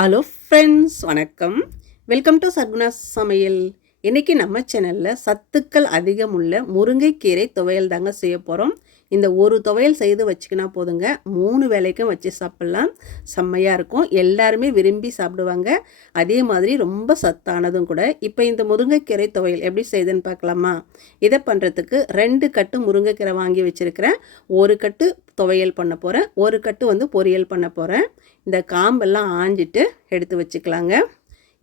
Hello friends, வணக்கம். Welcome to Sargunas சமையல். இன்றைக்கி நம்ம சேனலில் சத்துக்கள் அதிகம் உள்ள முருங்கைக்கீரை துவையல் தாங்க செய்ய போகிறோம். இந்த ஒரு துவையல் செய்து வச்சுக்கினா போதுங்க, 3 வேளைக்கும் வச்சு சாப்பிட்லாம். செம்மையாக இருக்கும், எல்லாருமே விரும்பி சாப்பிடுவாங்க. அதே மாதிரி ரொம்ப சத்தானதும் கூட. இப்போ இந்த முருங்கைக்கீரை துவையல் எப்படி செய்யுதுன்னு பார்க்கலாமா? இதை பண்ணுறதுக்கு 2 கட்டு முருங்கைக்கீரை வாங்கி வச்சுருக்கிறேன். 1 கட்டு துவையல் பண்ண போகிறேன், 1 கட்டு பொரியல் பண்ண போகிறேன். இந்த காம்பெல்லாம் ஆஞ்சிட்டு எடுத்து வச்சுக்கலாங்க.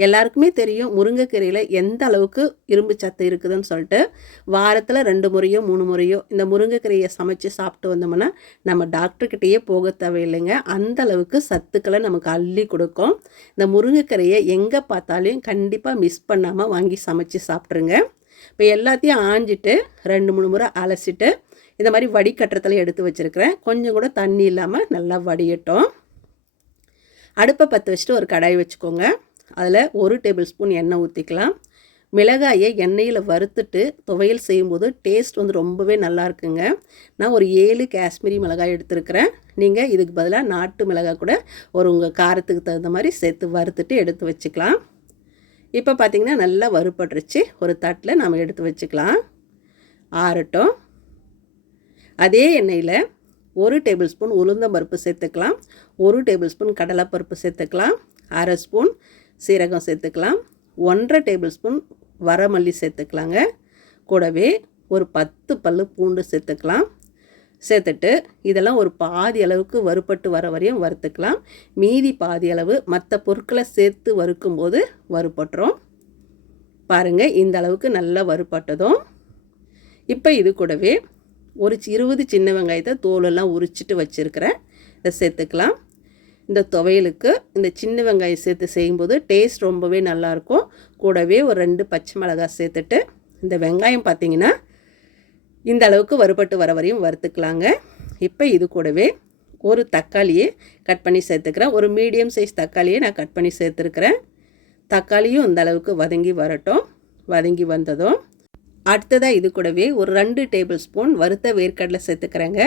எல்லாருக்குமே தெரியும் முருங்கைக்கீரையில் எந்த அளவுக்கு இரும்பு சத்து இருக்குதுன்னு சொல்லிட்டு. வாரத்தில் 2 முறையோ 3 முறையோ இந்த முருங்கைக்கீரையை சமைச்சு சாப்பிட்டு வந்தோம்னா நம்ம டாக்டர்கிட்டையே போக தேவையில்லைங்க. அந்த அளவுக்கு சத்துக்களை நமக்கு அள்ளி கொடுக்கும். இந்த முருங்கைக்கீரையை எங்கே பார்த்தாலும் கண்டிப்பாக மிஸ் பண்ணாமல் வாங்கி சமைச்சு சாப்பிட்ருங்க. இப்போ எல்லாத்தையும் ஆஞ்சிட்டு 2-3 முறை அலசிட்டு இந்த மாதிரி வடிகட்டுறதுல எடுத்து வச்சுருக்கிறேன். கொஞ்சம் கூட தண்ணி இல்லாமல் நல்லா வடியட்டும். அடுப்பை பற்ற வச்சுட்டு ஒரு கடாய் வச்சுக்கோங்க. அதில் 1 டேபிள் ஸ்பூன் எண்ணெய் ஊற்றிக்கலாம். மிளகாயை எண்ணெயில் வறுத்துட்டு துவையல் செய்யும்போது டேஸ்ட் ரொம்பவே நல்லா இருக்குங்க. நான் ஒரு 7 காஷ்மீரி மிளகாய் எடுத்துருக்கிறேன். நீங்கள் இதுக்கு பதிலாக நாட்டு மிளகாய் கூட உங்கள் காரத்துக்கு தகுந்த மாதிரி சேர்த்து வறுத்துட்டு எடுத்து வச்சுக்கலாம். இப்போ பார்த்திங்கன்னா நல்லா வறுபட்டுருச்சு. ஒரு தட்டில் நாம் எடுத்து வச்சுக்கலாம், ஆறட்டும். அதே எண்ணெயில் 1 டேபிள் ஸ்பூன் உளுந்தம்பருப்பு சேர்த்துக்கலாம், 1 டேபிள் ஸ்பூன் கடலைப்பருப்பு சேர்த்துக்கலாம், 1/2 ஸ்பூன் சீரகம் சேர்த்துக்கலாம், 1/2 டேபிள் ஸ்பூன் வரமல்லி சேர்த்துக்கலாங்க. கூடவே ஒரு 10 பல் பூண்டு சேர்த்துக்கலாம். சேர்த்துட்டு இதெல்லாம் ஒரு பாதி அளவுக்கு வறுபட்டு வர வரையும் வறுத்துக்கலாம். மீதி பாதி அளவு மற்ற பொருட்களை சேர்த்து வறுக்கும்போது வறுபட்டுரும். பாருங்கள், இந்த அளவுக்கு நல்லா வறுபட்டதும் இப்போ இது கூடவே ஒரு 20 சின்ன வெங்காயத்தை தோலெல்லாம் உரிச்சிட்டு வச்சுருக்கிறேன். இதை சேர்த்துக்கலாம். இந்த துவையலுக்கு இந்த சின்ன வெங்காயம் சேர்த்து செய்யும்போது டேஸ்ட் ரொம்பவே நல்லாயிருக்கும். கூடவே ஒரு 2 பச்சை மிளகாய் சேர்த்துட்டு இந்த வெங்காயம் பார்த்திங்கன்னா இந்த அளவுக்கு வறுபட்டு வர வரையும் வறுத்துக்கலாங்க. இப்போ இது கூடவே ஒரு தக்காளியை கட் பண்ணி சேர்த்துக்கிறேன். ஒரு மீடியம் சைஸ் தக்காளியை நான் கட் பண்ணி சேர்த்துருக்கிறேன். தக்காளியும் இந்த அளவுக்கு வதங்கி வரட்டும். வதங்கி வந்ததும் அடுத்ததாக இது கூடவே ஒரு 2 டேபிள் ஸ்பூன் வறுத்த வேர்க்கடலை சேர்த்துக்கிறேங்க.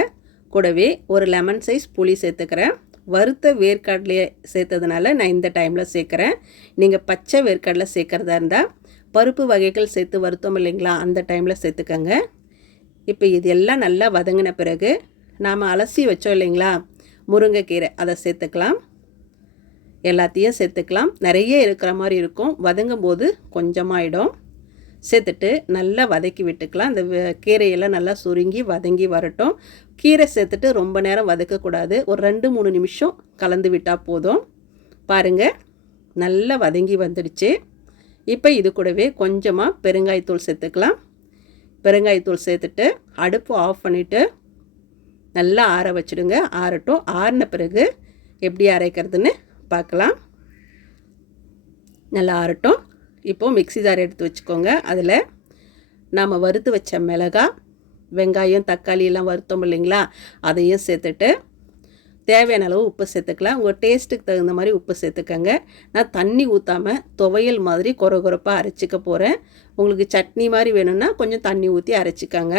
கூடவே ஒரு லெமன் சைஸ் புளி சேர்த்துக்கிறேன். வறுத்த வேர்க்கடலையை சேர்த்ததுனால நான் இந்த டைமில் சேர்க்குறேன். நீங்கள் பச்சை வேர்க்கடலை சேர்க்குறதா இருந்தால் பருப்பு வகைகள் சேர்த்து வறுத்தோம் இல்லைங்களா, அந்த டைமில் சேர்த்துக்கங்க. இப்போ இது எல்லாம் நல்லா வதங்கின பிறகு நாம் அலசி வச்சோம் இல்லைங்களா முருங்கைக்கீரை, அதை சேர்த்துக்கலாம். எல்லாத்தையும் சேர்த்துக்கலாம். நிறைய இருக்கிற மாதிரி இருக்கும், வதங்கும் போது கொஞ்சமாகிடும். சேர்த்துட்டு நல்லா வதக்கி விட்டுக்கலாம். இந்த கீரையெல்லாம் நல்லா சுருங்கி வதங்கி வரட்டும். கீரை சேர்த்துட்டு ரொம்ப நேரம் வதக்கக்கூடாது. ஒரு 2-3 நிமிஷம் கலந்து விட்டால் போதும். பாருங்கள், நல்லா வதங்கி வந்துடுச்சு. இப்போ இது கூடவே கொஞ்சமாக பெருங்காயத்தூள் சேர்த்துக்கலாம். பெருங்காயத்தூள் சேர்த்துட்டு அடுப்பு ஆஃப் பண்ணிவிட்டு நல்லா ஆற வச்சுடுங்க. ஆறட்டும். ஆறின பிறகு எப்படி அரைக்கிறதுன்னு பார்க்கலாம். நல்லா ஆறட்டும். இப்போது மிக்ஸி ஜார் எடுத்து வச்சுக்கோங்க. அதில் நாம் வறுத்து வச்ச மிளகாய், வெங்காயம், தக்காளி எல்லாம் வறுத்தோம் இல்லைங்களா, அதையும் சேர்த்துட்டு தேவையான அளவு உப்பு சேர்த்துக்கலாம். உங்கள் டேஸ்ட்டுக்கு தகுந்த மாதிரி உப்பு சேர்த்துக்கங்க. நான் தண்ணி ஊற்றாமல் துவையல் மாதிரி கொரகொரப்பாக அரைச்சிக்க போகிறேன். உங்களுக்கு சட்னி மாதிரி வேணும்னா கொஞ்சம் தண்ணி ஊற்றி அரைச்சிக்கங்க.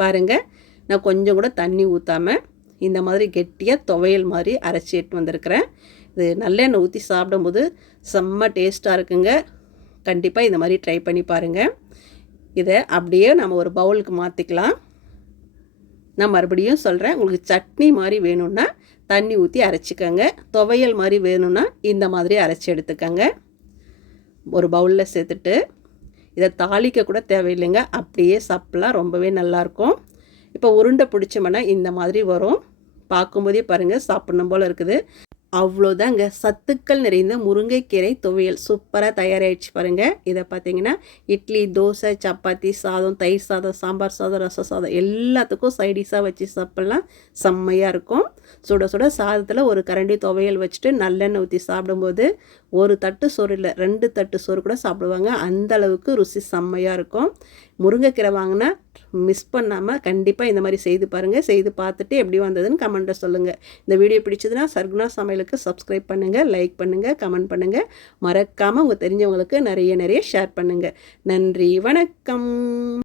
பாருங்கள், நான் கொஞ்சம் கூட தண்ணி ஊற்றாமல் இந்த மாதிரி கெட்டியாக துவையல் மாதிரி அரைச்சி எடுத்து வந்திருக்கிறேன். இது நல்லெண்ணெய் ஊற்றி சாப்பிடும்போது செம்ம டேஸ்ட்டாக இருக்குங்க. கண்டிப்பாக இந்த மாதிரி ட்ரை பண்ணி பாருங்கள். இதை அப்படியே நம்ம ஒரு பவுலுக்கு மாற்றிக்கலாம். நான் மறுபடியும் சொல்கிறேன், உங்களுக்கு சட்னி மாதிரி வேணும்னா தண்ணி ஊற்றி அரைச்சிக்கங்க. துவையல் மாதிரி வேணும்னா இந்த மாதிரி அரைச்சி எடுத்துக்கங்க. ஒரு பவுலில் சேர்த்துட்டு இதை தாளிக்க கூட தேவையில்லைங்க, அப்படியே சாப்பிட்லாம். ரொம்பவே நல்லாயிருக்கும். இப்போ உருண்டை பிடிச்சோம்னா இந்த மாதிரி வரும். பார்க்கும்போதே பாருங்கள், சாப்பிட்ணும் போல் இருக்குது. அவ்வளோதாங்க, சத்துக்கள் நிறைந்த முருங்கைக்கீரை துவையல் சூப்பராக தயாராகிடுச்சு பாருங்கள். இதை பார்த்தீங்கன்னா இட்லி, தோசை, சப்பாத்தி, சாதம், தயிர் சாதம், சாம்பார் சாதம், ரச சாதம் எல்லாத்துக்கும் சைடிஷாக வச்சு சாப்பிட்லாம். செம்மையாக இருக்கும். சுட சுட சாதத்தில் ஒரு கரண்டி துவையல் வச்சுட்டு நல்லெண்ணெய் ஊற்றி சாப்பிடும்போது ஒரு தட்டு சோறு இல்லை 2 தட்டு சோறு கூட சாப்பிடுவாங்க. அந்த அளவுக்கு ருசி செம்மையாக இருக்கும். முருங்கைக்கீரை வாங்கினா மிஸ் பண்ணாமல் கண்டிப்பாக இந்த மாதிரி செய்து பாருங்கள். செய்து பார்த்துட்டு எப்படி வந்ததுன்னு கமெண்ட்டில் சொல்லுங்கள். இந்த வீடியோ பிடிச்சதுன்னா சர்குணா சமையலுக்கு சப்ஸ்கிரைப் பண்ணுங்கள், லைக் பண்ணுங்கள், கமெண்ட் பண்ணுங்கள். மறக்காமல் உங்கள் தெரிஞ்சவங்களுக்கு நிறைய ஷேர் பண்ணுங்கள். நன்றி, வணக்கம்.